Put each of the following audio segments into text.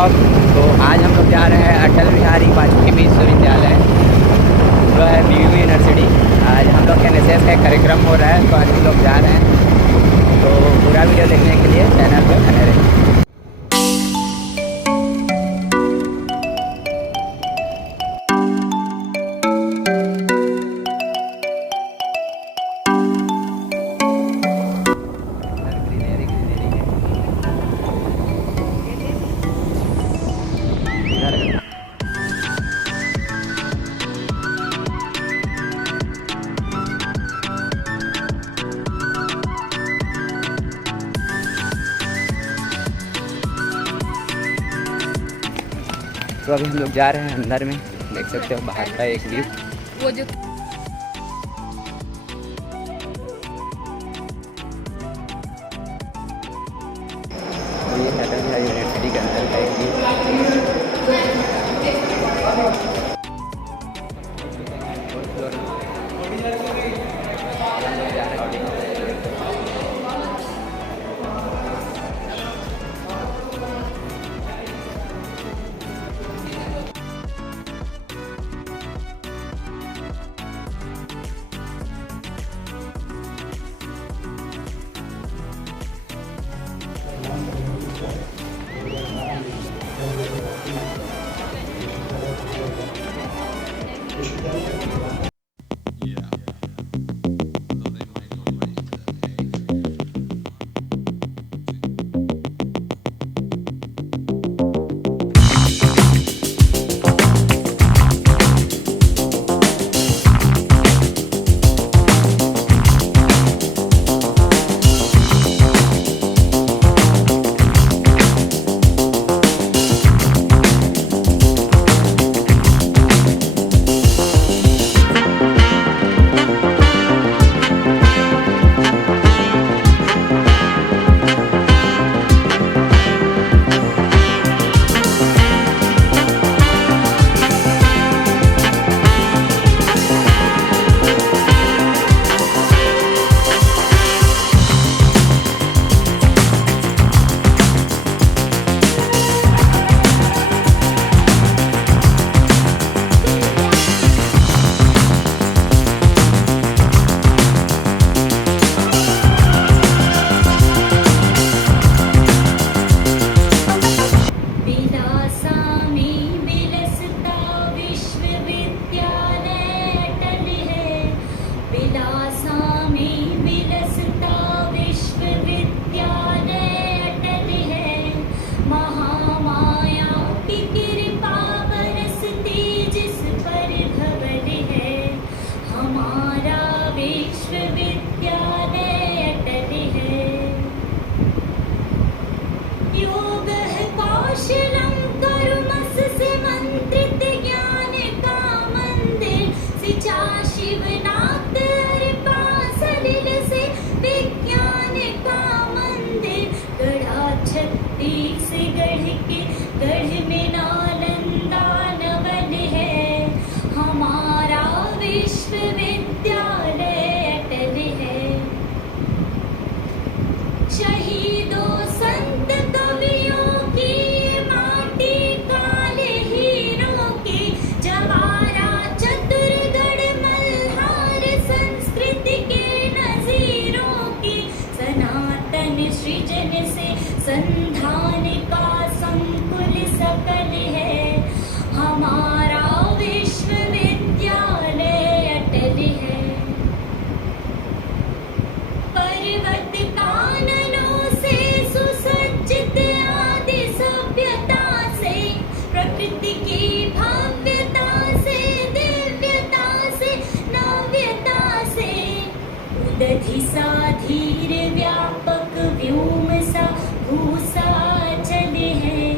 Blog. तो आज हम लोग जा रहे हैं अटल बिहारी वाजपेयी विश्वविद्यालय जो है BU यूनिवर्सिटी। आज हम लोग के NSS का एक कार्यक्रम हो रहा है, तो आज हम लोग जा रहे हैं। तो पूरा वीडियो देखने के लिए चैनल पर बने रहिए। तो अभी हम लोग जा रहे हैं अंदर में, देख सकते हो बाहर का एक व्यू। वो जो ये अटल बिहारी यूनिवर्सिटी के अंदर का एक व्यू। संधान का संकुल सकल है हमारा विश्वविद्यालय अटल है। पर्वत काननों से सुसज्जित आदि सभ्यता से, प्रकृति की भव्यता से, दिव्यता से, नव्यता से, उदधि सा धीर व्यापक व्योम सा भूसा चले हैं,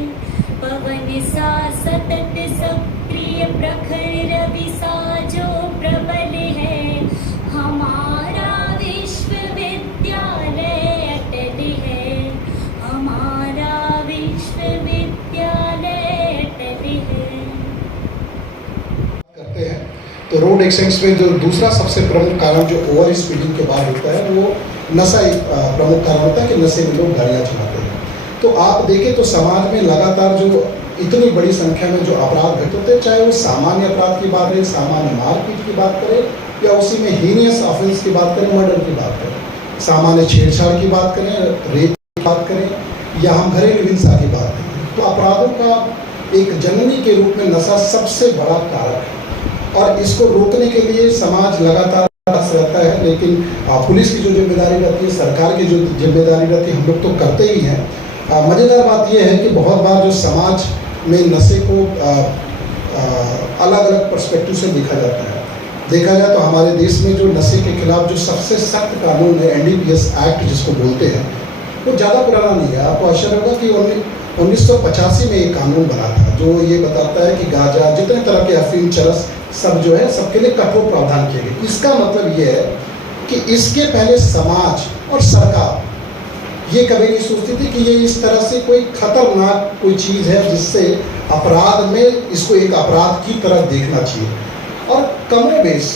पवन सा सतत सक्रिय प्रखर रवि सा जो प्रबल है, हमारा विश्वविद्यालय अटल है, हमारा विश्वविद्यालय अटल है। करते हैं तो रोड एक्सीडेंट्स में जो दूसरा सबसे प्रमुख कारण जो ओवर स्पीडिंग के बाद होता है वो नशा एक प्रमुख कारण होता है कि नशे में लोग गाड़ियाँ चलाते हैं। तो आप देखें तो समाज में लगातार जो इतनी बड़ी संख्या में जो अपराध घटित होते हैं, चाहे वो सामान्य अपराध की बात करें, सामान्य मारपीट की बात करें, या उसी में हीनियस ऑफेंस की बात करें, मर्डर की बात करें, सामान्य छेड़छाड़ की बात करें, रेप की बात करें, या हम घरेलू हिंसा की बात करें, तो अपराधों का एक जननी के रूप में नशा सबसे बड़ा कारक है। और इसको रोकने के लिए समाज लगातार प्रयास रहता है, लेकिन पुलिस की जो जिम्मेदारी रहती है, सरकार की जो जिम्मेदारी रहती है, हम लोग तो करते ही हैं। मज़ेदार बात यह है कि बहुत बार जो समाज में नशे को अलग अलग पर्सपेक्टिव से देखा जाता है। देखा जाए तो हमारे देश में जो नशे के खिलाफ जो सबसे सख्त कानून है, NDPS एक्ट जिसको बोलते हैं, वो ज़्यादा पुराना नहीं है। आपको आश्चर्य होगा कि 1985 में एक कानून बना था जो ये बताता है कि गांजा, जितने तरह के अफीम, चरस, सब जो है सबके लिए कठोर प्रावधान किए गए। इसका मतलब ये है कि इसके पहले समाज और सरकार ये कभी नहीं सोचती थी कि ये इस तरह से कोई खतरनाक कोई चीज़ है जिससे अपराध में इसको एक अपराध की तरह देखना चाहिए। और कमोबेश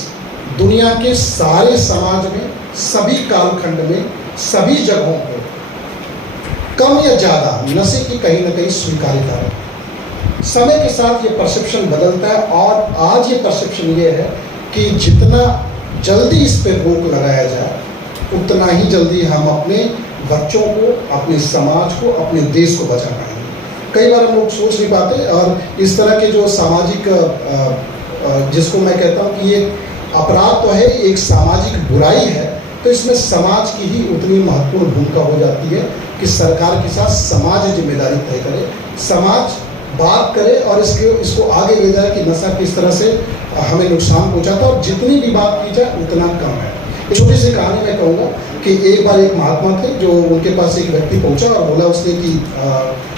दुनिया के सारे समाज में, सभी कालखंड में, सभी जगहों पर कम या ज़्यादा नशे की कहीं ना कहीं स्वीकार्यता है। समय के साथ ये परसेप्शन बदलता है और आज ये परसेप्शन ये है कि जितना जल्दी इस पर रोक लगाया जाए उतना ही जल्दी हम अपने बच्चों को, अपने समाज को, अपने देश को बचा पाएंगे। कई बार हम लोग सोच नहीं पाते, और इस तरह के जो सामाजिक जिसको मैं कहता हूँ कि ये अपराध तो है, एक सामाजिक बुराई है, तो इसमें समाज की ही उतनी महत्वपूर्ण भूमिका हो जाती है कि सरकार के साथ समाज जिम्मेदारी तय करे, समाज बात करे और इसको आगे ले जाए कि नशा किस तरह से हमें नुकसान पहुँचाता है, और जितनी भी बात की जाए उतना कम है। एक छोटी सी कहानी मैं कहूँगा कि एक बार एक महात्मा थे, जो उनके पास एक व्यक्ति पहुंचा और बोला उसने कि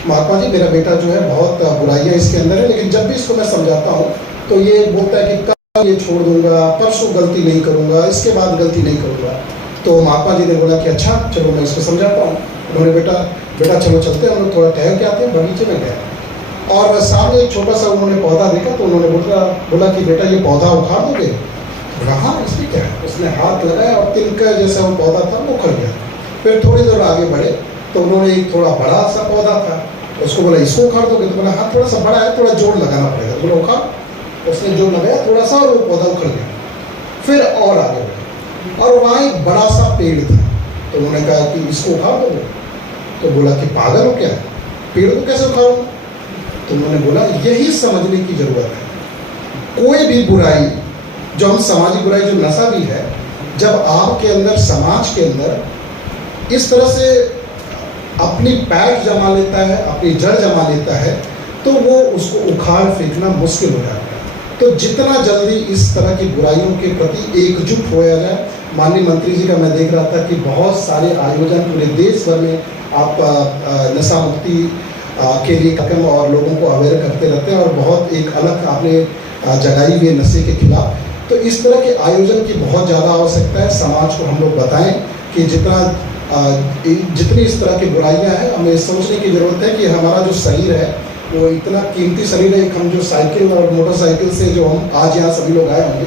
महात्मा जी, मेरा बेटा जो है बहुत बुराइयां इसके अंदर है, लेकिन जब भी इसको मैं समझाता हूँ तो ये बोलता है कि कल ये छोड़ दूंगा, परसों गलती नहीं करूँगा, इसके बाद गलती नहीं करूँगा। तो महात्मा जी ने बोला कि अच्छा चलो मैं इसको समझाता हूँ। उन्होंने बेटा चलो चलते हैं, हम लोग थोड़ा टहल के आते हैं। बगीचे में गए और सामने एक छोटा सा उन्होंने पौधा देखा, तो उन्होंने बोला कि बेटा ये पौधा उखाड़ दोगे? हाँ, इसमें क्या है। उसने हाथ लगाया और तिनका जैसा वो पौधा था वो उखड़ गया। फिर थोड़ी देर आगे बढ़े तो उन्होंने एक थोड़ा बड़ा सा पौधा था, उसको बोला इसको उखाड़ दोगे? तो बोला हाँ, थोड़ा सा बड़ा है, थोड़ा जोर लगाना पड़ेगा। बोला उखाड़। उसने जोर लगाया थोड़ा सा और वो पौधा उखड़ गया। फिर और आगे बढ़े और वहाँ एक बड़ा सा पेड़ था, तो उन्होंने कहा कि इसको उखाड़ दोगे? तो बोला कि पागल हो क्या, पेड़ को कैसे उखाड़ूं? तो उन्होंने बोला यही समझने की जरूरत है। कोई भी बुराई, जो हम सामाजिक बुराई, जो नशा भी है, जब आपके अंदर, समाज के अंदर इस तरह से अपनी पैठ जमा लेता है, अपनी जड़ जमा लेता है, तो वो उसको उखाड़ फेंकना मुश्किल हो जाता है। तो जितना जल्दी इस तरह की बुराइयों के प्रति एकजुट होया जाए। माननीय मंत्री जी का मैं देख रहा था कि बहुत सारे आयोजन पूरे देश भर में आप नशा मुक्ति के लिए कार्यक्रम और लोगों को अवेयर करते रहते हैं, और बहुत एक अलग आपने जगाई हुई नशे के खिलाफ। तो इस तरह के आयोजन की बहुत ज़्यादा आवश्यकता है। समाज को हम लोग बताएं कि जितनी इस तरह की बुराइयां हैं, हमें सोचने की ज़रूरत है कि हमारा जो शरीर है वो इतना कीमती शरीर है। हम जो साइकिल और मोटरसाइकिल से जो हम आज यहाँ सभी लोग आए होंगे,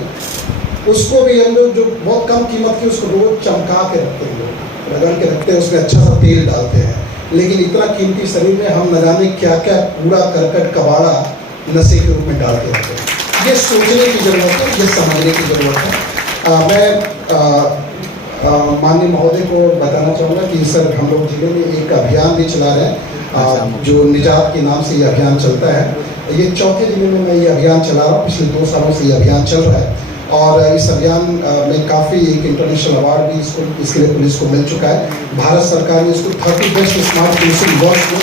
उसको भी हम लोग जो बहुत कम कीमत की उसको रोज चमका के रखते हैं, लोग रगड़ के रखते हैं, उसमें अच्छा सा तेल डालते हैं। लेकिन इतना कीमती शरीर में हम न जाने क्या क्या कूड़ा करकट कबाड़ा नशे के रूप में डाल के रखते हैं। ये सोचने की ज़रूरत है, ये समझने की ज़रूरत है। मैं माननीय महोदय को बताना चाहूँगा कि सर हम लोग जिले में एक अभियान भी चला रहे हैं, जो निजात के नाम से ये अभियान चलता है। ये चौथे जिले में मैं ये अभियान चला रहा हूँ, पिछले 2 सालों से ये अभियान चल रहा है। और इस अभियान में काफ़ी एक इंटरनेशनल अवार्ड भी इसके लिए पुलिस को मिल चुका है। भारत सरकार ने इसको 30 बेस्ट स्मार्ट पुलिसिंग वर्क्स में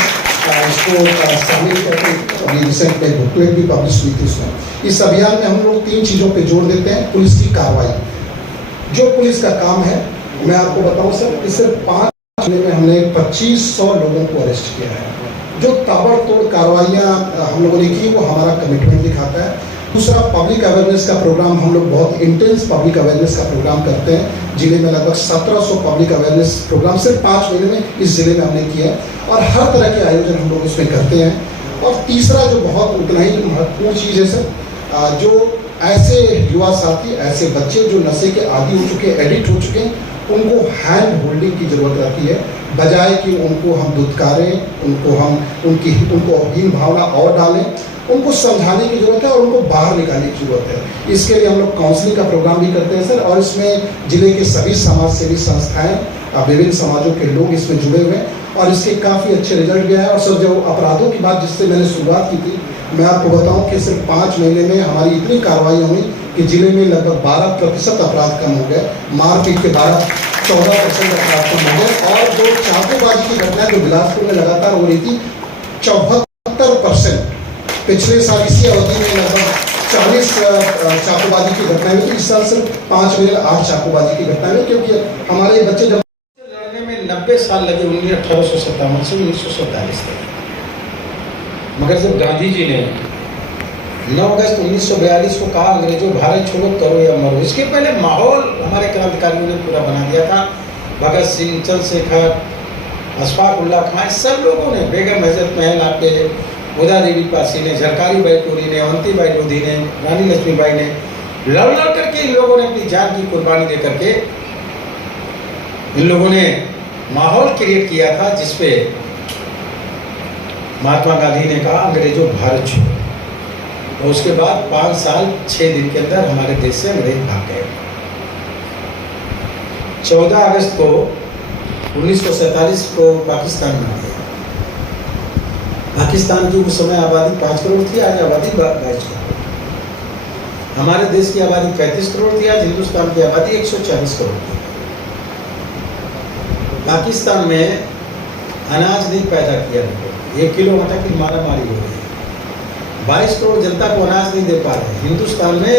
इसको शामिल करके अभी रिसेंट में बुकलेट भी पब्लिश हुई थी उसमें। इस अभियान में हम लोग 3 चीज़ों पे जोर देते हैं। पुलिस की कार्रवाई, जो पुलिस का काम है, मैं आपको बताऊं सर कि सिर्फ 5 महीने में हमने 2500 लोगों को अरेस्ट किया है। जो ताबड़तोड़ कार्रवाइयाँ हम लोगों ने की, वो हमारा कमिटमेंट दिखाता है। दूसरा, पब्लिक अवेयरनेस का प्रोग्राम, हम लोग बहुत इंटेंस पब्लिक अवेयरनेस का प्रोग्राम करते हैं। जिले में लगभग 1700 पब्लिक अवेयरनेस प्रोग्राम सिर्फ 5 महीने में इस जिले में हमने किया है, और हर तरह के आयोजन हम लोग उसमें करते हैं। और तीसरा, जो बहुत उतना ही महत्वपूर्ण चीज़ है सर, जो ऐसे युवा साथी, ऐसे बच्चे जो नशे के आदी हो चुके, एडिक्ट हो चुके हैं, उनको हैंड होल्डिंग की ज़रूरत रहती है, बजाय कि उनको हम दुत्कारें, उनको हीन भावना और डालें। उनको समझाने की ज़रूरत है और उनको बाहर निकालने की ज़रूरत है। इसके लिए हम लोग काउंसलिंग का प्रोग्राम भी करते हैं सर, और इसमें ज़िले के सभी समाज सेवी संस्थाएँ, विभिन्न समाजों के लोग इसमें जुड़े हुए हैं और इसके काफ़ी अच्छे रिजल्ट भी आए। और सर, जो अपराधों की बात जिससे मैंने शुरुआत की थी, मैं आपको बताऊं कि सिर्फ 5 महीने में हमारी इतनी कार्रवाई हुई कि जिले में लगभग 12% अपराध कम हो गए, मारपीट के 14% अपराध कम हो गए, और जो चाकूबाजी की घटनाएं जो बिलासपुर में लगातार हो रही थी, 74%। पिछले साल इसी अवधि में लगभग 40 चाकूबाजी की घटनाएं हुई थी। इस साल सिर्फ 5 महीने में 8 चाकूबाजी की घटनाएं हुई, क्योंकि हमारे बच्चे जब लड़ने में 90 साल लगे, 1857 से 1947 तक। मगर जब गांधी जी ने 9 अगस्त 1942 को कहा अंग्रेजों भारत छोड़ो, करो या मरो, इसके पहले माहौल हमारे क्रांतिकारियों ने पूरा बना दिया था। भगत सिंह, चंद्रशेखर, अशफाक उल्लाह खां, सब लोगों ने, बेगम हजरत महल आपके, उदा देवी पासी ने, झरकारी बाई टोरी ने, अवंती बाई लोधी ने, रानी लक्ष्मीबाई ने, लड़ लड़ करके इन लोगों ने अपनी जान की कुर्बानी दे करके इन लोगों ने माहौल क्रिएट किया था, जिसपे महात्मा गांधी ने कहा अंग्रेजों भारत छोड़ो, और उसके बाद 5 साल 6 दिन के अंदर हमारे देश से अंग्रेज भाग गए। 14 अगस्त को 1947 को पाकिस्तान बना गया। पाकिस्तान की उस समय आबादी 5 करोड़ थी, आज आबादी 22 करोड़। हमारे देश की आबादी 35 करोड़ थी, आज हिंदुस्तान की आबादी 140 करोड़ थी। पाकिस्तान में अनाज नहीं पैदा किया, 1 किलो आटा की मारा मारी हो रही है। 22 करोड़ जनता को अनाज नहीं दे पा रहे। हिंदुस्तान में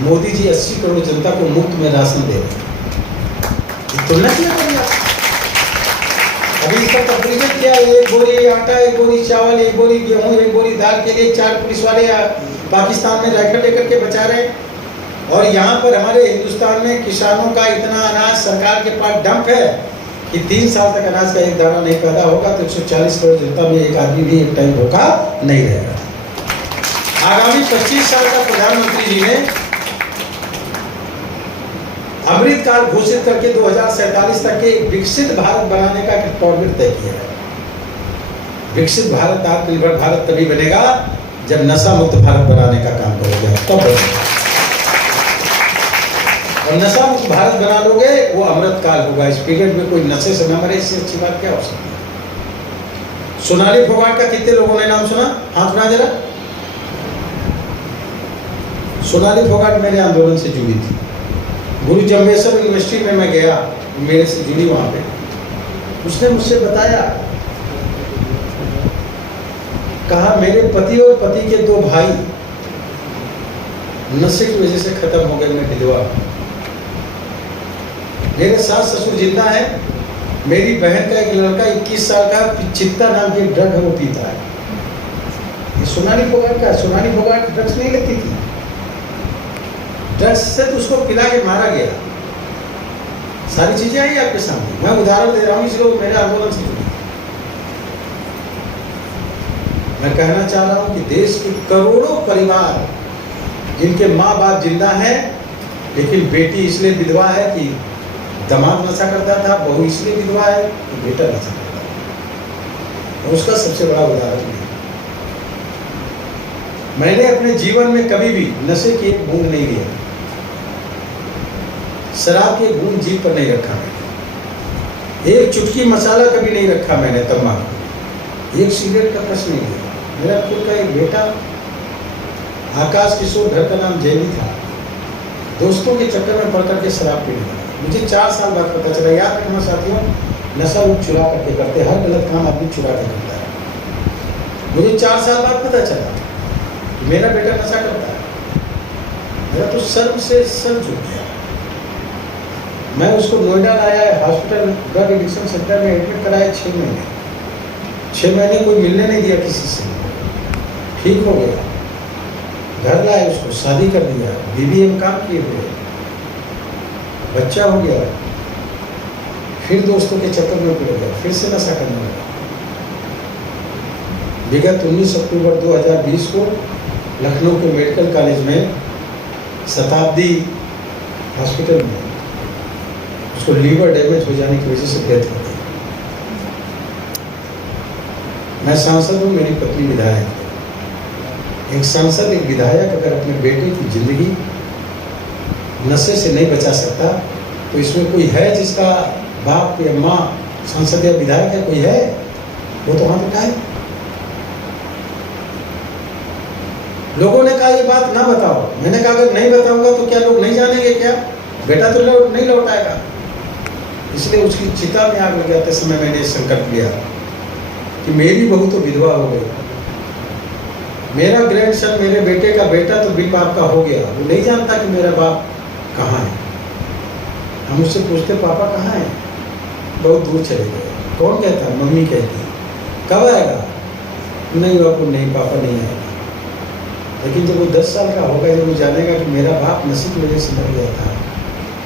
मोदी जी 80 करोड़ जनता को मुफ्त में राशन दे रहे हैं। तुलना किया करिए। अभी इसका कंपेरिजन किया, 1 बोरी आटा, 1 बोरी चावल, 1 बोरी गेहूँ, 1 बोरी दाल के लिए 4 पुलिस वाले पाकिस्तान में राइफल लेकर के बचा रहे हैं। और यहाँ पर हमारे हिंदुस्तान में किसानों का इतना अनाज सरकार के पास डंप है कि 3 साल तक अनाज का एक दाना नहीं पैदा होगा तो 140 करोड़ जनता में एक आदमी भी एक टाइम भूखा नहीं रहेगा। आगामी 25 साल का प्रधानमंत्री जी ने अमृतकाल घोषित करके 2047 तक के विकसित भारत बनाने का एक फॉर्मेट तय किया है। विकसित भारत, आत्मनिर्भर भारत तभी बनेगा जब नशा मुक्त भारत बनाने का काम करोगे, तब बनेगा। और नशा मुक्त भारत बना लोगे, वो अमृतकाल होगा। इस पीरियड में कोई नशे से न मरे, इससे अच्छी बात क्या हो सकती है। सोनाली फोगाट का कितने लोगों ने नाम सुना? हाथ उठा जरा। सोनाली फोगाट मेरे आंदोलन से जुड़ी थी। गुरु जम्बेश्वर यूनिवर्सिटी में मैं गया, मेरे से जुड़ी वहां पे। उसने मुझसे बताया, कहा मेरे पति और पति के 2 भाई नशे की वजह से खत्म हो गए, मैं विधवा। मेरे सास ससुर जिंदा है। मेरी बहन का एक लड़का 21 साल का चित्ता नाम की ड्रग है, वो पीता है। ये सोनाली फोगाट का। सोनाली फोगाट ड्रग्स नहीं लेती थी, ड्रग्स से तो उसको पिला के मारा गया। सारी चीजें आई आपके सामने, मैं उदाहरण दे रहा हूँ, इसलिए मेरे आंदोलन से जुड़ी। मैं कहना चाह रहा हूँ कि देश के करोड़ों परिवार जिनके माँ बाप जिंदा हैं, लेकिन बेटी इसलिए विधवा है कि दामाद नशा करता था, बहू इसलिए विधवा है कि बेटा नशा करता था। और उसका सबसे बड़ा उदाहरण है, मैंने अपने जीवन में कभी भी नशे की एक बूंद नहीं लिया, शराब की एक बूंद जीभ पर नहीं रखा मैंने, एक चुटकी मसाला कभी नहीं रखा मैंने, तंबाकू, एक सिगरेट का कस नहीं लिया। मेरा खुद का एक बेटा आकाश किशोर, घर का नाम जैनी था, दोस्तों के चक्कर में पड़ करके शराब पीने लगा। मुझे 4 साल बाद पता चला। याद रखना साथियों, नशा लोग चुरा करके करते, हर गलत काम आदमी चुरा कर करता है। मुझे 4 साल बाद पता चला कि मेरा बेटा नशा करता है। मेरा तो शर्म से सर झुक गया। मैं उसको नोएडा लाया, हॉस्पिटल ड्रग एडिक्शन सेंटर में एडमिट कराया 6 महीने। 6 महीने कोई मिलने नहीं दिया किसी से। ठीक हो गया, घर लाए उसको, शादी कर दिया, BBA में काम किए हुए, बच्चा हो गया। फिर दोस्तों के चक्कर में पड़ गया, फिर से नशा करने लगा। विगत 19 अक्टूबर 2020 को लखनऊ के मेडिकल कॉलेज में शताब्दी हॉस्पिटल में, उसको लीवर डैमेज हो जाने की वजह से डेथ हो गई। मैं सांसद हूँ, मेरी पत्नी विधायक है। एक सांसद, एक विधायक अगर अपने बेटे की जिंदगी नशे से नहीं बचा सकता तो इसमें कोई है जिसका बाप या माँ सांसद या विधायक है? कोई है? वो तो हाथ उठाए। लोगों ने कहा ये बात ना बताओ। मैंने कहा अगर नहीं बताऊंगा तो क्या लोग नहीं जानेंगे क्या? बेटा तो नहीं लौटाएगा। इसलिए उसकी चिता में आग लग जाते समय मैंने संकल्प लिया कि मेरी बहू तो विधवा हो गई, मेरा ग्रैंडसन, मेरे बेटे का बेटा तो बिन बाप का हो गया, वो नहीं जानता कि मेरा बाप कहाँ है। हम उससे पूछते पापा कहाँ है? बहुत दूर चले गए। कौन कहता? मम्मी कहती। कब आएगा? नहीं बापू, नहीं पापा नहीं आएगा। लेकिन जब वो 10 साल का होगा, जब वो जानेगा कि मेरा बाप नशे की वजह से मर गया था,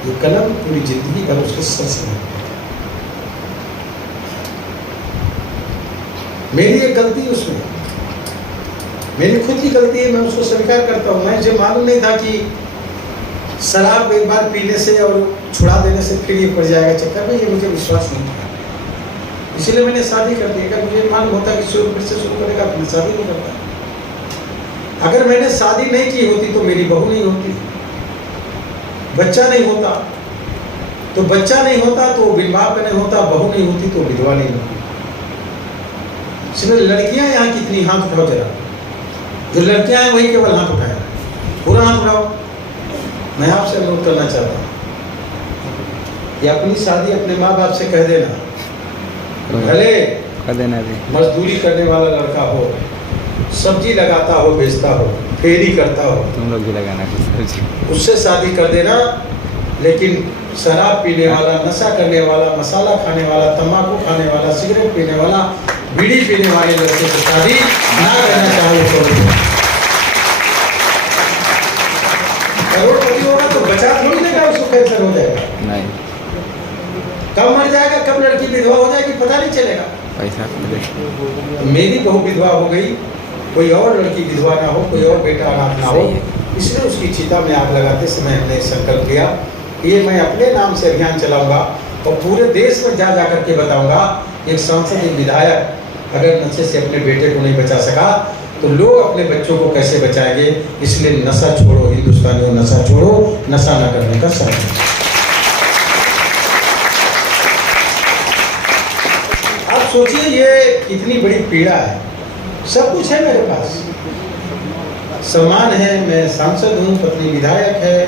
ये कलम पूरी जिंदगी भर उसके सर से नहीं। मेरी एक गलती उसमें, मेरी खुद की गलती है, मैं उसको स्वीकार करता हूँ। मुझे मालूम नहीं था कि शराब एक बार पीने से और छुड़ा देने से फिर ये पड़ जाएगा चक्कर में, ये मुझे विश्वास नहीं था। इसीलिए मैंने शादी कर दी। अगर मुझे मालूम होता कि शुरू फिर से शुरू करेगा तो मैं शादी नहीं करता। अगर मैंने शादी नहीं की होती तो मेरी बहू नहीं होती, बच्चा नहीं होता। तो बच्चा नहीं होता तो बिन बाप का नहीं होता, बहू नहीं होती तो विधवा नहीं होती। इसलिए लड़कियां यहाँ कितनी, हाथ उठाओ जरा। जो लड़कियां हैं वही केवल हाथ उठाए, पूरा हाथ उठाओ। मैं आपसे अनुरोध करना चाहता हूँ कि अपनी शादी अपने माँ बाप से कह देना। भले मजदूरी करने वाला लड़का हो, सब्जी लगाता हो, बेचता हो, फेरी करता हो, तुम लोग भी लगाना कुछ, उससे शादी कर देना। लेकिन शराब पीने वाला, नशा करने वाला, मसाला खाने वाला, तंबाकू खाने वाला, सिगरेट पीने वाला, बीड़ी पीने वाले लड़के से शादी ना करना चाहिए। करोड़पति होगा तो बचा थोड़ी देगा, उसको कैंसर हो जाएगा नहीं, कब मर जाएगा, कब लड़की विधवा हो जाएगी पता नहीं चलेगा। पैसा तो मेरी बहू विधवा हो गई, कोई और लड़की विधवा ना हो, कोई और बेटा अनाथ ना हो, इसलिए उसकी चिता में आग लगाते समय हमने संकल्प लिया ये मैं अपने नाम से अभियान चलाऊंगा और पूरे देश में जा करके बताऊंगा एक सांसद, एक विधायक अगर नशे से अपने बेटे को नहीं बचा सका तो लोग अपने बच्चों को कैसे बचाएंगे। इसलिए नशा छोड़ो हिंदुस्तानियों, नशा छोड़ो, नशा न करने का संकल्प। आप सोचिए ये कितनी बड़ी पीड़ा है। सब कुछ है मेरे पास, सम्मान है, मैं सांसद हूँ, पत्नी विधायक है,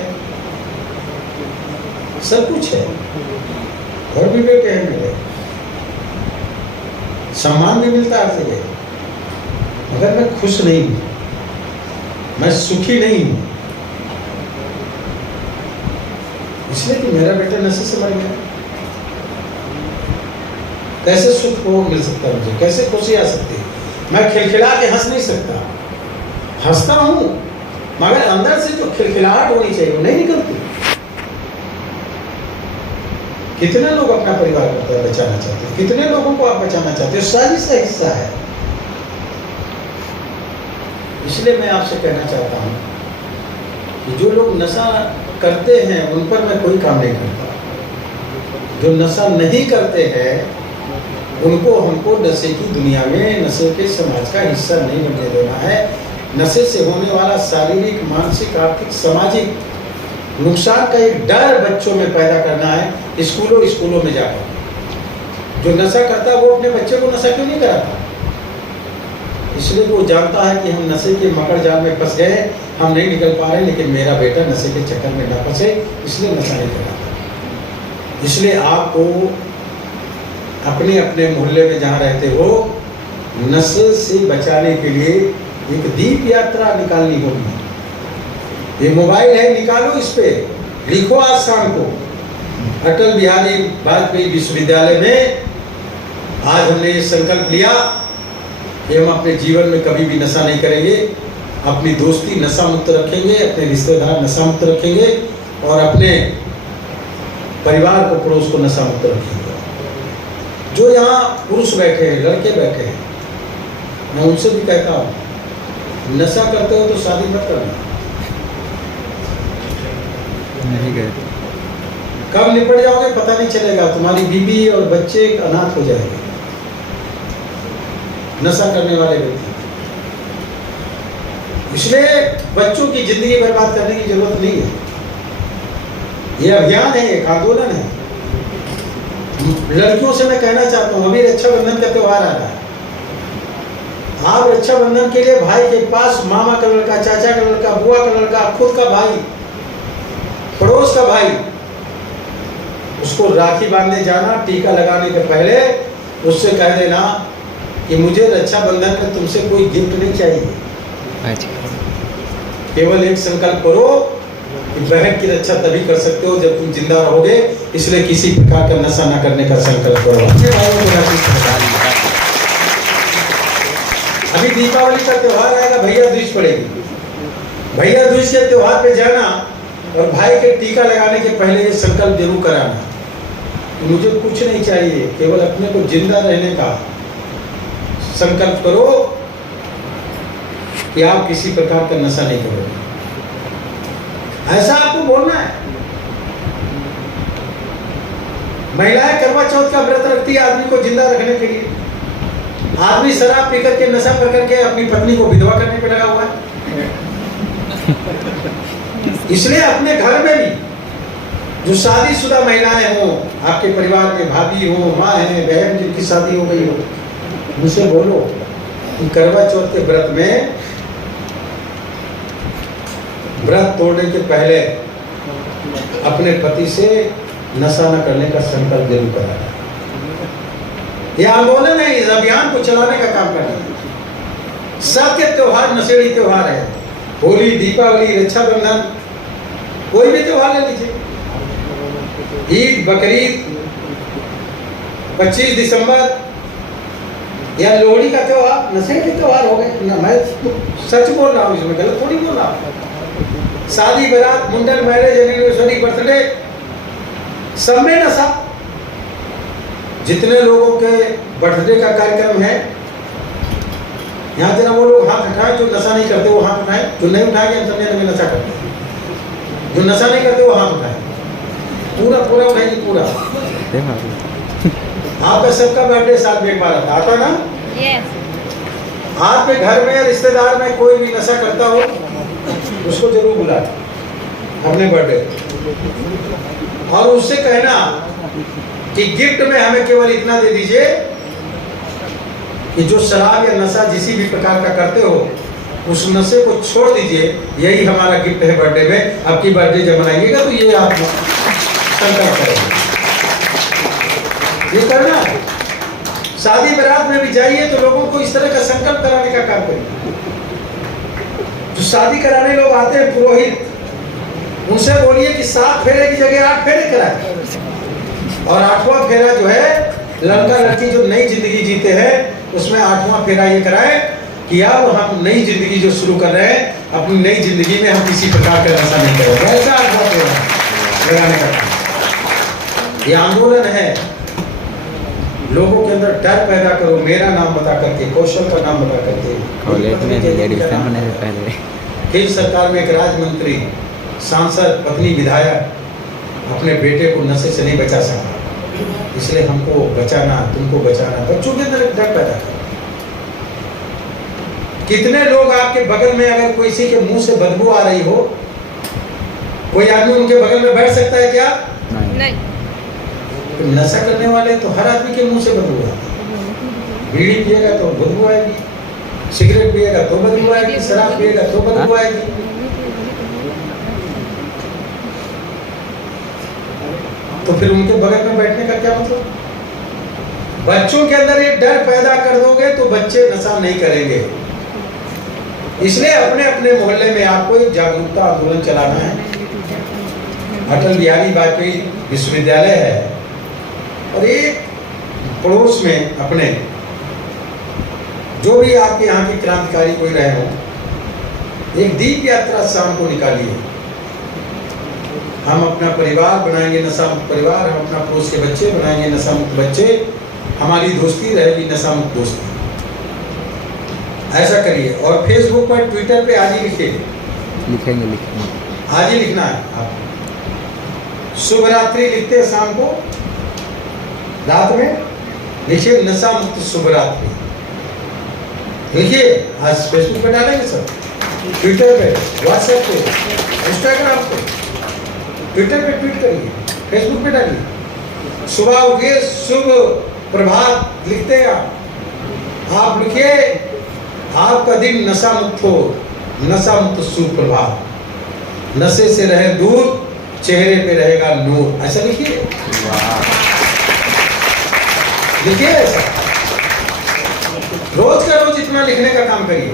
सब कुछ है, और भी बेटे हैं मेरे, सम्मान भी मिलता है हर जगह। मगर मैं खुश नहीं हूँ, मैं सुखी नहीं हूँ, इसलिए कि मेरा बेटा नशे से मर गया। कैसे सुख को मिल सकता मुझे, कैसे खुशी आ सकती? मैं खिलखिला के हंस नहीं सकता, हंसता हूँ मगर अंदर से जो खिलखिलाहट होनी चाहिए वो नहीं निकलती। कितने लोग अपना परिवार को बचाना चाहते हैं, कितने लोगों को आप बचाना चाहते हो, साजिश का हिस्सा है। इसलिए मैं आपसे कहना चाहता हूँ कि जो लोग नशा करते हैं उन पर मैं कोई काम नहीं करता। जो नशा नहीं करते हैं उनको हमको नशे की दुनिया में, नशे के समाज का हिस्सा नहीं बनने देना है। नशे से होने वाला शारीरिक, मानसिक, आर्थिक, सामाजिक नुकसान का एक डर बच्चों में पैदा करना है। स्कूलों में जाकर जो नशा करता है वो अपने बच्चे को नशा क्यों नहीं कराता? इसलिए वो जानता है कि हम नशे के मकर जाल में फंस गए, हम नहीं निकल पा रहे, लेकिन मेरा बेटा नशे के चक्कर में ना फंसे, इसलिए नशा नहीं कराता। इसलिए आपको अपने अपने मोहल्ले में जहाँ रहते हो नशे से बचाने के लिए एक दीप यात्रा निकालनी होगी। ये मोबाइल है, निकालो, इस पे लिखो आज शाम को अटल बिहारी वाजपेयी विश्वविद्यालय में आज हमने ये संकल्प लिया कि हम अपने जीवन में कभी भी नशा नहीं करेंगे, अपनी दोस्ती नशा मुक्त रखेंगे, अपने रिश्तेदार नशा मुक्त रखेंगे और अपने परिवार को, पड़ोस को नशा मुक्त रखेंगे। जो यहाँ पुरुष बैठे हैं, लड़के बैठे हैं, मैं उनसे भी कहता हूँ नशा करते हो तो शादी मत करना। नहीं गए। कब निपट जाओगे पता नहीं चलेगा, तुम्हारी बीवी और बच्चे अनाथ हो जाएंगे नशा करने वाले व्यक्ति। इसलिए बच्चों की जिंदगी बर्बाद करने की जरूरत नहीं है। ये अभियान है, एक आंदोलन है। लड़कियों से मैं कहना चाहता हूँ, अभी रक्षाबंधन का त्योहार आ रहा है। आप रक्षाबंधन के लिए भाई के पास मामा का लड़का, चाचा का लड़का, बुआ का लड़का, खुद का भाई, पड़ोस का भाई, उसको राखी बांधने जाना, टीका लगाने के पहले उससे कह देना कि मुझे रक्षाबंधन में तुमसे कोई गिफ्ट नहीं चाहिए। अच्छा। केवल एक संकल्प करो कि बहन की रक्षा तभी कर सकते हो जब तुम जिंदा रहोगे, इसलिए किसी प्रकार का नशा न करने का संकल्प करो। अपने भाइयों को राखी बांधो। अभी दीपावली का त्योहार आएगा, भैया दूज पड़ेगी। भैया दूज के त्योहार पे जाना और भाई के टीका लगाने के पहले ये संकल्प जरूर कराना, मुझे कुछ नहीं चाहिए, केवल अपने को जिंदा रहने का संकल्प करो कि आप किसी प्रकार का नशा नहीं करोगे। ऐसा आपको बोलना है। महिलाएं करवा चौथ का व्रत रखती है आदमी को जिंदा रखने के लिए। आदमी शराब पी करके नशा कर करके अपनी पत्नी को विधवा करने पे लगा हुआ है। इसलिए अपने घर में भी जो शादीशुदा महिलाएं हो, आपके परिवार में भाभी हो, माँ है, बहन जिनकी शादी हो गई हो, उनसे बोलो कि करवा चौथ के व्रत में व्रत तोड़ने के पहले अपने पति से नशा न करने का संकल्प जरूर कराना। यह आंदोलन है, इस अभियान को चलाने का काम करना है। सबके त्योहार नशेड़ी त्योहार है। होली, दीपावली, रक्षाबंधन, कोई भी त्योहार ले लीजिए, ईद, बकरीद, 25 दिसंबर या लोहड़ी का त्योहार नशेड़ी त्योहार हो गए ना। मैं सच बोल रहा हूँ, इसमें गलत थोड़ी बोल रहा हूँ। शादी, बारात, मुंडन, मैरिज, एनिवर्सरी, बर्थडे, सब में नशा। जितने लोगों के बर्थडे का कार्यक्रम है, यहाँ जरा वो लोग हाथ उठाए जो नशा नहीं करते, वो हाथ उठाए। जो नहीं उठाएंगे हम समझे में नशा करते हैं। जो नशा नहीं करते वो हाथ उठाए। पूरा पूरा उठाएंगे पूरा। आपका सबका बर्थडे साल में एक बार आता ना। आपके घर में, रिश्तेदार में कोई भी नशा करता हो, उसको जरूर बुलाए अपने बर्थडे, और उससे कहना कि गिफ्ट में हमें केवल इतना दे दीजिए कि जो शराब या नशा जिसी भी प्रकार का करते हो, उस नशे को छोड़ दीजिए। यही हमारा गिफ्ट है बर्थडे में। आपकी बर्थडे जब मनाइएगा तो ये आप संकल्प करेंगे, ये करना है। शादी बारात में भी जाइए तो लोगों को इस तरह का संकल्प कराने का काम करिए। जो शादी कराने लोग आते हैं, पुरोहित, उनसे बोलिए कि 7 फेरे की जगह 8 फेरे कराए, और 8वां फेरा जो है, लड़का लड़की जो नई जिंदगी जीते हैं उसमें 8वां फेरा ये कराए कि अब हम नई जिंदगी जो शुरू कर रहे हैं, अपनी नई जिंदगी में हम किसी प्रकार का नशा नहीं करेंगे। ऐसा 8वां फेरा लगाने का ये आंदोलन है। लोगों के अंदर डर पैदा करो, मेरा नाम बता करके, कौशल का नाम बता करके। कॉलेज में एडमिशन होने से पहले केंद्र सरकार में एक राज्य मंत्री, सांसद, पत्नी, विधायक अपने बेटे को नशे से नहीं बचा सका, इसलिए हमको बचाना, तुमको बचाना। बच्चों के अंदर एक डर पैदा करो। कितने लोग आपके बगल में, अगर किसी के मुंह से बदबू आ रही हो, कोई आदमी उनके बगल में बैठ सकता है क्या? नहीं। तो नशा करने वाले तो हर आदमी के मुंह से बदबू आती है। बीड़ी पिएगा तो बदबू आएगी, सिगरेट पिएगा तो बदबू आएगी, शराब पिएगा तो बदबू आएगी। तो फिर उनके बगल में बैठने का क्या मतलब? बच्चों के अंदर ये डर पैदा कर दोगे तो बच्चे नशा नहीं करेंगे। इसलिए अपने अपने मोहल्ले में आपको एक जागरूकता आंदोलन चलाना है। अटल बिहारी वाजपेयी विश्वविद्यालय है, और एक पड़ोस में अपने जो भी आपके यहाँ के क्रांतिकारी कोई रहे हो, एक दीप यात्रा शाम को निकालिए। हम अपना परिवार बनाएंगे नशा मुक्त परिवार, हम अपना पड़ोस के बच्चे बनाएंगे नशा मुक्त बच्चे, हमारी दोस्ती रहेगी नशा मुक्त दोस्ती। ऐसा करिए। और फेसबुक पर, ट्विटर पे आज ही लिखिए, लिखेंगे आज ही लिखना है आप। शुभ रात्रि लिखते हैं शाम को, रात में लिखिए नशा मुक्त शुभ रात्रि लिखिए। आज फेसबुक पे डालेंगे सब, ट्विटर पे, व्हाट्सएप पे, इंस्टाग्राम पे, ट्विटर पे ट्वीट करिए, फेसबुक पे डालिए। सुबह उठिए शुभ प्रभात लिखते हैं आप लिखिए आपका दिन नशा मुक्त हो, नशा मुक्त शुभ प्रभात, नशे से रहे दूर, चेहरे पे रहेगा नूर, ऐसा लिखिए। लिखिए ऐसा, रोज का रोज इतना लिखने का काम करिए।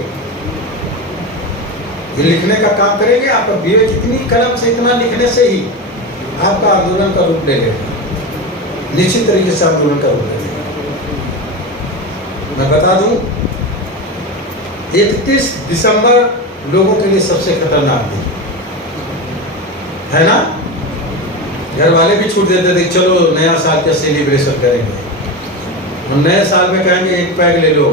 ये लिखने का काम करेंगे, आपका विवेक इतनी कलम से इतना लिखने से ही आपका आंदोलन का रूप ले लेगा, निश्चित तरीके से आंदोलन का रूप ले लेगा। मैं बता दूं 31 दिसंबर लोगों के लिए सबसे खतरनाक दिन है ना। घर वाले भी छूट देते थे, चलो नया साल का सेलिब्रेशन करेंगे, और नए साल में कहेंगे एक पैक ले लो।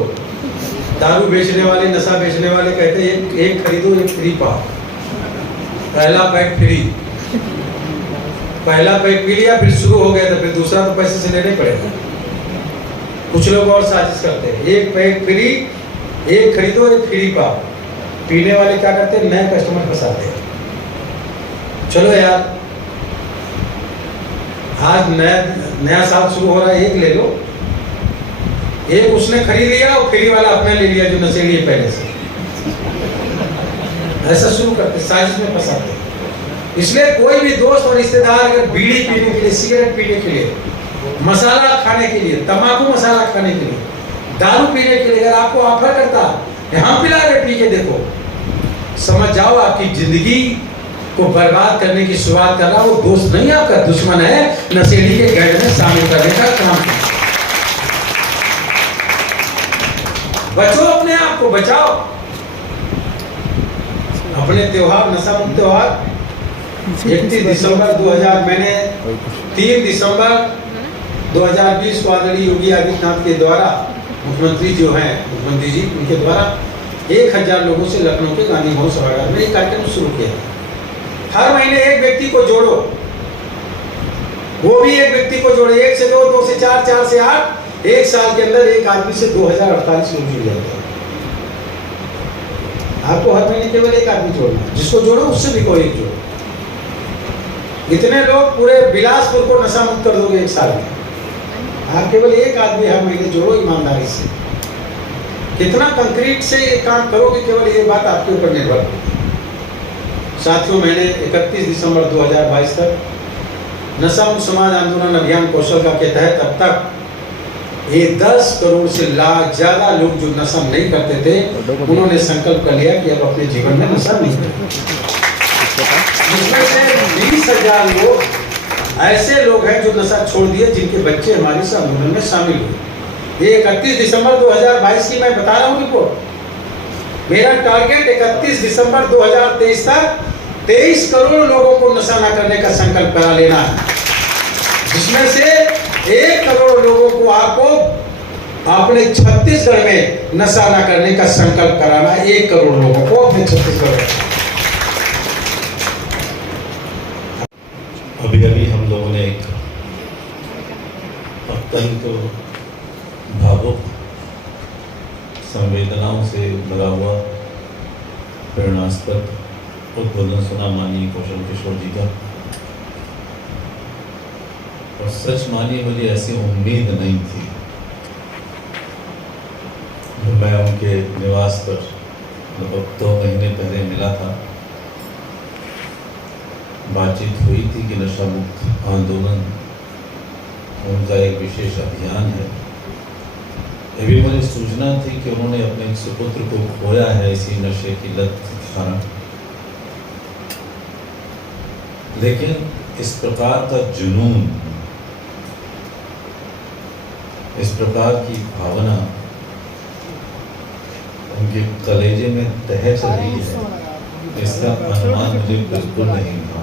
दारू बेचने वाले, नशा बेचने वाले कहते हैं एक खरीदो एक फ्री पाओ, पहला पैक फ्री। पहला पैक पी लिया, फिर शुरू हो गया तो फिर दूसरा तो पैसे से लेने पड़ेगा। कुछ लोग और साजिश करते हैं, एक पैक फ्री, एक खरीदो एक फ्री पाओ। पीने वाले क्या करते हैं, नए कस्टमर फंसाते हैं। चलो यार, आज नया साल शुरू हो रहा है, एक ले लो। एक उसने खरीद लिया और फ्री वाला अपने ले लिया जो नशेड़ी है पहले से। ऐसा शुरू करते, साजिश में फंसाते। इसलिए कोई भी दोस्त और रिश्तेदार अगर बीड़ी पीने के लिए, सिगरेट पीने के लिए, मसाला खाने के लिए, तंबाकू मसाला खाने के लिए, दारू पीने के लिए अगर आपको ऑफर करता है हम पिला रहे, पी के देखो, समझ जाओ आपकी जिंदगी को बर्बाद करने की शुरुआत कर रहा वो दोस्त नहीं, आपका दुश्मन है। नशेड़ी के गैंग में शामिल करने का काम। बचो, अपने आप को बचाओ। अपने त्योहार, नशा मुक्त त्योहार 31 दिसंबर 2000, मैंने 3 दिसंबर 2020 को आदरणीय योगी आदित्यनाथ के द्वारा, मुख्यमंत्री जो हैं, मुख्यमंत्री जी, उनके द्वारा 1000 लोगों से लखनऊ के गांधी भवन सभागार में एक कार्यक्रम शुरू किया। हर महीने एक व्यक्ति को जोड़ो, वो भी एक व्यक्ति को जोड़े, 1 से 2, 2 से 4, 4 से 8, एक साल के अंदर एक आदमी से 2048 लोग जुड़ जाते हैं। आपको हर महीने केवल एक आदमी जोड़ना है, जिसको जोड़ो उससे भी कोई एक जोड़ो। इतने लोग पूरे बिलासपुर को नशा मुक्त कर दोगे एक साल में। आप केवल एक आदमी हर महीने जोड़ो ईमानदारी से। कितना कंक्रीट से ये काम करोगे, केवल ये बात आपके ऊपर निर्भर है। साथियों, मैंने 31 दिसंबर 2022 तक नशा मुक्त समाज आंदोलन अभियान कौशल का के तहत अब तक ये 10 करोड़ से ज्यादा लोग जो नशा नहीं करते थे, उन्होंने संकल्प कर लिया कि अब अपने जीवन में नशा नहीं करेंगे। इसमें से 20,000 लोग ऐसे लोग हैं जो नशा छोड़ दिए, जिनके बच्चे हमारे इस आंदोलन में शामिल हुए। ये 31 दिसंबर 2022 की मैं बता रहा हूँ रिपोर्ट। मेरा टारगेट 31 दिसंबर 2023 तक 23 करोड़ लोगों को नशा न करने का संकल्प करा लेना है, जिसमें से 1 करोड़ लोगों को आपको अपने छत्तीसगढ़ में नशा न करने का संकल्प कराना। 1 करोड़ लोगों को अपने छत्तीसगढ़ में। अभी हम लोगों ने एक अत्यंत भावुक, संवेदनाओं से भरा हुआ, प्रेरणास्पद उद्बोधन सुना माननीय कौशल किशोर जी का। और सच मानिए, मुझे ऐसी उम्मीद नहीं थी। मैं उनके निवास पर लगभग 2 महीने पहले मिला था, बातचीत हुई थी कि नशा मुक्त आंदोलन उनका एक विशेष अभियान है। ये भी मुझे सूचना थी कि उन्होंने अपने एक सुपुत्र को खोया है इसी नशे की लत के कारण। लेकिन इस प्रकार का जुनून, इस प्रकार की भावना उनके कलेजे में तहस रही है, इसका अनुमान मुझे बिल्कुल नहीं था।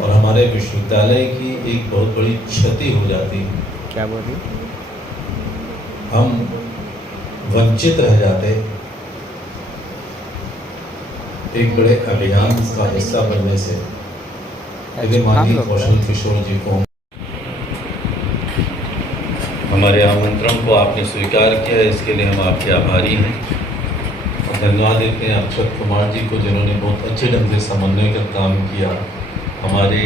और हमारे विश्वविद्यालय की एक बहुत बड़ी क्षति हो जाती है। क्या बोली? हम वंचित रह जाते एक बड़े अभियान का हिस्सा बनने से। यदि माननीय कौशल किशोर जी को हमारे आमंत्रण को आपने स्वीकार किया, इसके लिए हम आपके आभारी हैं। और धन्यवाद देते हैं अक्षत कुमार जी को, जिन्होंने बहुत अच्छे ढंग से समन्वय का काम किया हमारे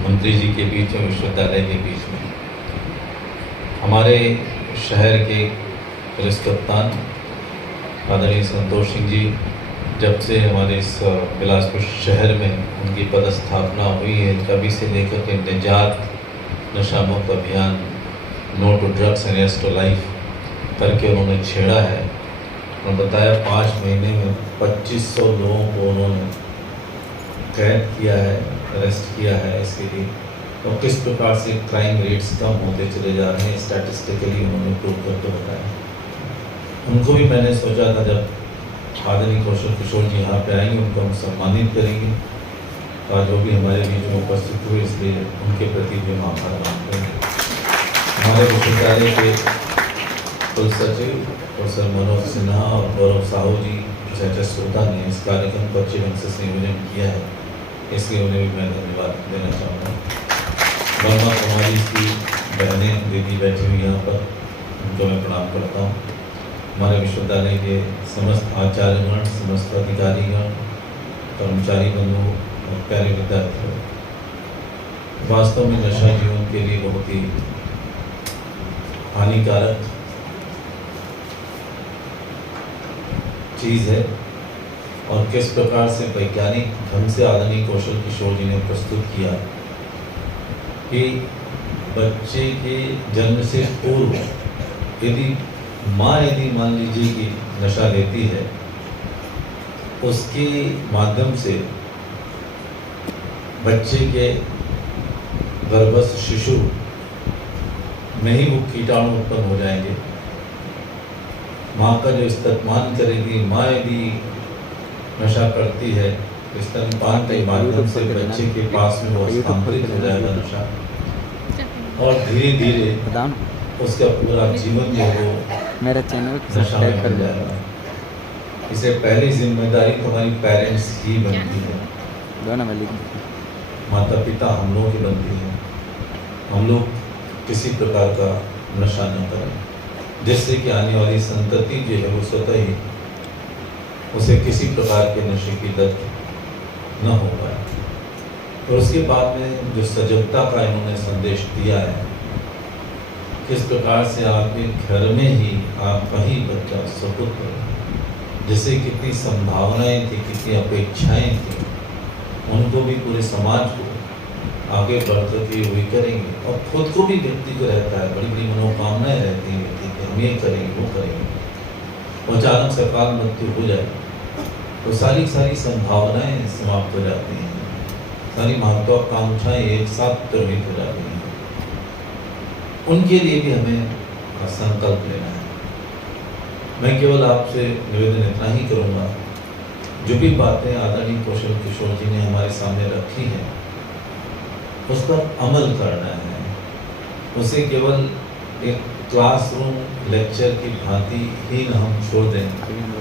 मंत्री जी के बीच में, विश्वविद्यालय के बीच में। हमारे शहर के पुलिस कप्तान आदरणीय संतोष सिंह जी, जब से हमारे इस बिलासपुर शहर में उनकी पदस्थापना हुई है, तभी से लेकर के निजात नशा मुक्त अभियान, no to drugs and yes to life करके उन्होंने छेड़ा है। उन्होंने बताया 5 महीने में 2500 लोगों को उन्होंने कैद किया है, अरेस्ट किया है इसके लिए, और किस प्रकार से क्राइम रेट्स कम होते चले जा रहे हैं स्टैटिस्टिकली उन्होंने प्रूव करके बताया। उनको भी मैंने सोचा था जब आदरणीय कौशल किशोर जी यहाँ पे आएंगे उनको हम सम्मानित करेंगे, और जो भी हमारे बीच में उपस्थित हुए, इसलिए उनके प्रति भी हम आभार मानते हैं। हमारे विश्वविद्यालय के कुल सचिव प्रोफेसर मनोज सिन्हा और गौरव साहू जी जैसे श्रोता ने इस कार्यक्रम को अच्छे ढंग से संयोजन किया है, इसलिए उन्हें भी मैं धन्यवाद देना चाहूँगा। वर्मा कुमारी की बहनें दीदी बैठी हुई यहाँ पर, उनको मैं प्रणाम करता हूँ। हमारे विश्वविद्यालय के समस्त आचार्यगण, समस्त अधिकारीगण, कर्मचारी बंधु और प्यारे विद्यार्थी, वास्तव में नशा जीवन के लिए बहुत ही हानिकारक चीज़ है, और किस प्रकार से वैज्ञानिक ढंग से आदरणीय कौशल किशोर जी ने प्रस्तुत किया कि बच्चे के जन्म से पूर्व यदि मान लीजिए कि नशा लेती है, उसके माध्यम से बच्चे के गर्भस्थ शिशु में ही वो कीटाणु उत्पन्न हो जाएंगे। माँ का जो स्तनपान करेगी, माँ यदि नशा करती है, स्तनपान के माध्यम से बच्चे के पास में वो स्थानांतरित हो जाएगा नशा, और धीरे धीरे उसका पूरा जीवन जो वो मेरा चैनल नशा में बन जाएगा। इससे पहली जिम्मेदारी तो हमारी पेरेंट्स ही बनती है, दोनों में लिख माता पिता हम लोगों की बनती है। हम लोग किसी प्रकार का नशा न करें, जिससे कि आने वाली संतति जो है वो स्वतः ही उसे किसी प्रकार के नशे की लत न हो पाए। और उसके बाद में जो सजगता का इन्होंने संदेश दिया है, किस प्रकार से आपके घर में ही आपका ही बच्चा सुपुत्र, जिससे कितनी संभावनाएं थी, कितनी अपेक्षाएं थी, उनको भी पूरे समाज को आगे बढ़ते हुए करेंगे, और खुद को भी व्यक्ति को रहता है, बड़ी बड़ी मनोकामनाएं रहती हैं व्यक्ति की, हम ये करेंगे वो करेंगे, और अचानक से अकाल मृत्यु हो जाए तो सारी संभावनाएं समाप्त हो जाती हैं, सारी महत्वाकांक्षाएं एक साथ प्रभावित हो जाती हैं। उनके लिए भी हमें संकल्प लेना है। मैं केवल आपसे निवेदन इतना ही करूँगा, जो भी बातें आदरणीय कौशल किशोर जी ने हमारे सामने रखी हैं, उस पर अमल करना है। उसे केवल एक क्लासरूम लेक्चर की भांति ही न हम छोड़ दें,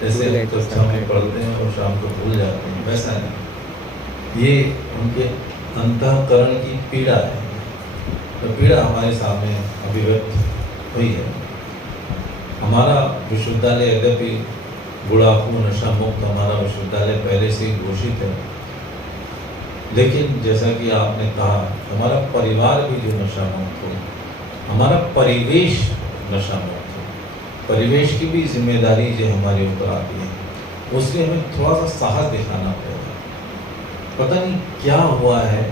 जैसे हम कक्षा में पढ़ते हैं और शाम को भूल जाते हैं, वैसा नहीं। ये उनके अंतःकरण की पीड़ा है, तो पीड़ा हमारे सामने अभिव्यक्त हुई है। हमारा विश्वविद्यालय यद्यपि गुड़ाखू नशा मुक्त हमारा विश्वविद्यालय पहले से ही घोषित है, लेकिन जैसा कि आपने कहा, हमारा परिवार भी जो नशा मुक्त हो, हमारा परिवेश नशा मुक्त हो, परिवेश की भी जिम्मेदारी जो हमारे ऊपर आती है, उसके हमें थोड़ा सा साहस दिखाना पड़ेगा। पता नहीं क्या हुआ है,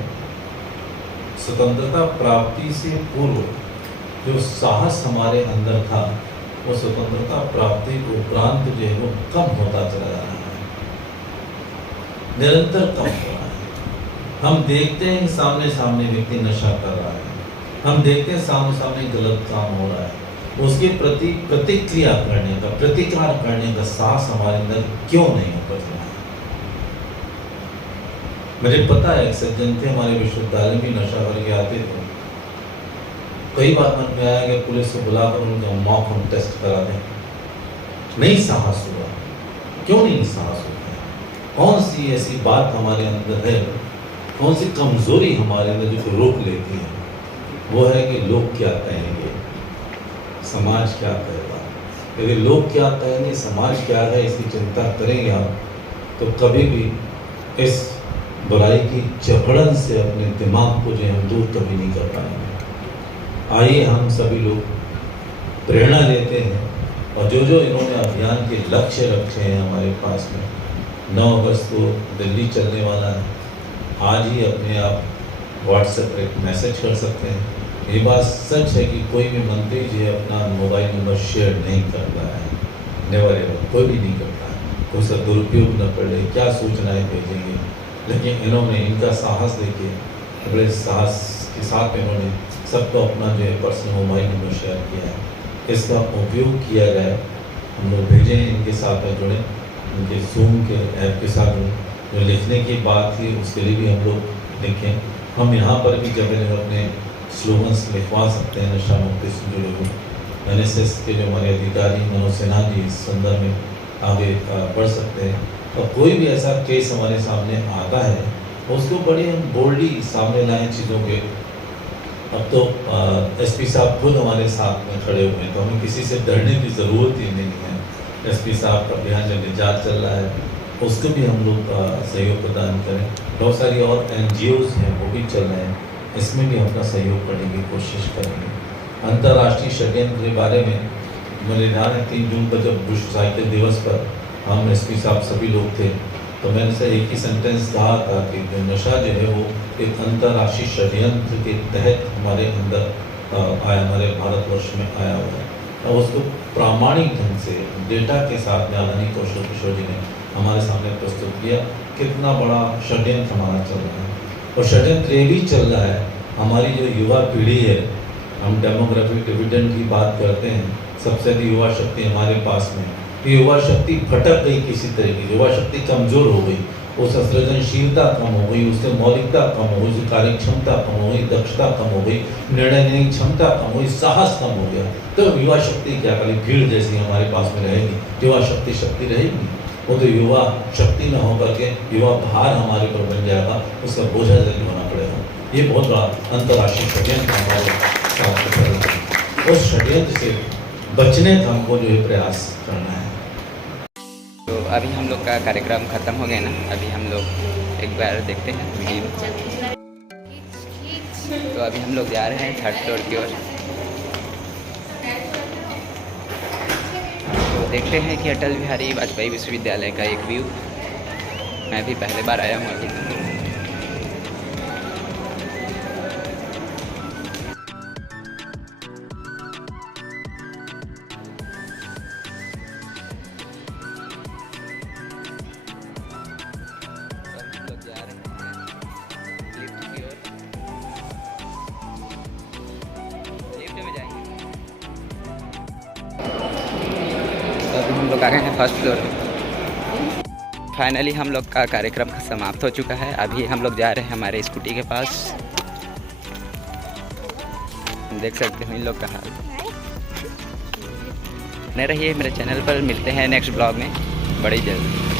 स्वतंत्रता प्राप्ति से पूर्व जो साहस हमारे अंदर था, वो स्वतंत्रता प्राप्ति के उपरांत जो है वो कम होता चला जा रहा है, निरंतर कम हो रहा है। हम देखते हैं सामने सामने व्यक्ति नशा कर रहा है, हम देखते हैं सामने सामने गलत काम हो रहा है, उसके प्रति प्रतिक्रिया करने का, प्रतिकार करने का साहस हमारे अंदर क्यों नहीं उपज रहा है। मुझे पता है सज्जन थे हमारे विश्वविद्यालय में नशा करके आते थे, कई बार मन में आया कि पुलिस को बुलाकर उनका मॉक हम टेस्ट करा दें, नहीं साहस हुआ। क्यों नहीं साहस होता है? कौन सी ऐसी बात हमारे अंदर है कौन सी कमज़ोरी हमारे अंदर जो रोक लेती है, वो है कि लोग क्या कहेंगे, समाज क्या कहेगा। यदि लोग क्या कहेंगे, समाज क्या है, इसकी चिंता करेंगे आप, तो कभी भी इस बुराई की जकड़न से अपने दिमाग को जो हम दूर कभी नहीं कर पाएंगे। आइए हम सभी लोग प्रेरणा लेते हैं, और जो जो इन्होंने अभियान के लक्ष्य रखे हैं हमारे पास में, 9 अगस्त को दिल्ली चलने वाला है। आज ही अपने आप व्हाट्सएप पर एक मैसेज कर सकते हैं। ये बात सच है कि कोई भी मंत्री जी अपना मोबाइल नंबर शेयर नहीं करता है, नेवर एवर, कोई भी नहीं करता है। कोई सा दुरुपयोग न पड़े, क्या सूचनाएं भेजेंगे। लेकिन इन्होंने, इनका साहस देखिए, बड़े साहस के साथ इन्होंने सबको अपना जो है पर्सनल मोबाइल नंबर शेयर किया है। इसका उपयोग किया जाए, हम लोग भेजें, इनके साथ में जुड़ें, उनके जूम के ऐप के साथ जो लिखने की बात थी उसके लिए भी हम लोग लिखें। हम यहाँ पर भी जगह अपने स्लोगन्स लिखवा सकते हैं नशा मुक्ति से जुड़े हुए। NSS के जो हमारे अधिकारी मनोज सिन्हा जी इस संदर्भ में आगे बढ़ सकते हैं। और कोई भी ऐसा केस हमारे सामने आता है उसको बड़ी हम बोल्डली सामने लाएं चीज़ों के। अब तो SP साहब खुद हमारे साथ में खड़े हुए हैं, तो हमें किसी से डरने की ज़रूरत ही नहीं है। SP साहब का अभियान जो निजात चल रहा है उसको भी हम लोग सहयोग प्रदान करें। बहुत सारी और NGOs हैं वो भी चल रहे हैं, इसमें भी अपना सहयोग करने की कोशिश करेंगे। अंतर्राष्ट्रीय षड्यंत्र के बारे में मुझे ध्यान है 3 जून पर जब विश्व साहित्य दिवस पर हम SP साहब सभी लोग थे, तो मैंने से एक ही सेंटेंस कहा था कि जो नशा जो है वो एक अंतर्राष्ट्रीय षड्यंत्र के तहत हमारे अंदर आया, हमारे भारतवर्ष में आया हुआ है। और उसको प्रामाणिक ढंग से डेटा के साथ में आदरणीय कौशल किशोर जी ने हमारे सामने प्रस्तुत किया, कितना बड़ा षड्यंत्र हमारा चल रहा है। और षड्यंत्र ये भी चल रहा है, हमारी जो युवा पीढ़ी है, हम डेमोग्राफिक डिविडेंड की बात करते हैं, सबसे अधिक युवा शक्ति हमारे पास में, तो युवा शक्ति भटक गई किसी तरह की, युवा शक्ति कमज़ोर हो गई, उसका सृजनशीलता कम हो गई, उससे मौलिकता कम हो गई, उसकी कार्य क्षमता कम हो गई, दक्षता कम हो गई, निर्णय लेने की क्षमता कम हो गई, साहस कम हो गया। तो युवा शक्ति क्या करेगी, भीड़ जैसी हमारे पास में रहेगी, युवा शक्ति शक्ति रहेगी, वो तो युवा शक्ति न होकर के युवा भार हमारे पर बन जाएगा, उसका बोझा जरूर होना पड़ेगा। ये बहुत बड़ा अंतर्राष्ट्रीय षड्यंत्र हमारे साथ चल रहा है। उस षड्यंत्र से बचने का हमको जो है प्रयास करना है। तो अभी हम लोग का कार्यक्रम ख़त्म हो गया ना, अभी हम लोग एक बार देखते हैं वीडियो। तो अभी हम लोग जा रहे हैं 3rd फ्लोर की ओर। तो देखते हैं कि अटल बिहारी वाजपेयी विश्वविद्यालय का एक व्यू। मैं भी पहले बार आया हूँ अभी। अभी हम लोग आ गए हैं 1st फ्लोर। फाइनली हम लोग का कार्यक्रम समाप्त हो चुका है। अभी हम लोग जा रहे हैं हमारे स्कूटी के पास। देख सकते हो इन लोग का हाल। बने रहिए मेरे चैनल पर, मिलते हैं नेक्स्ट ब्लॉग में बड़ी जल्द।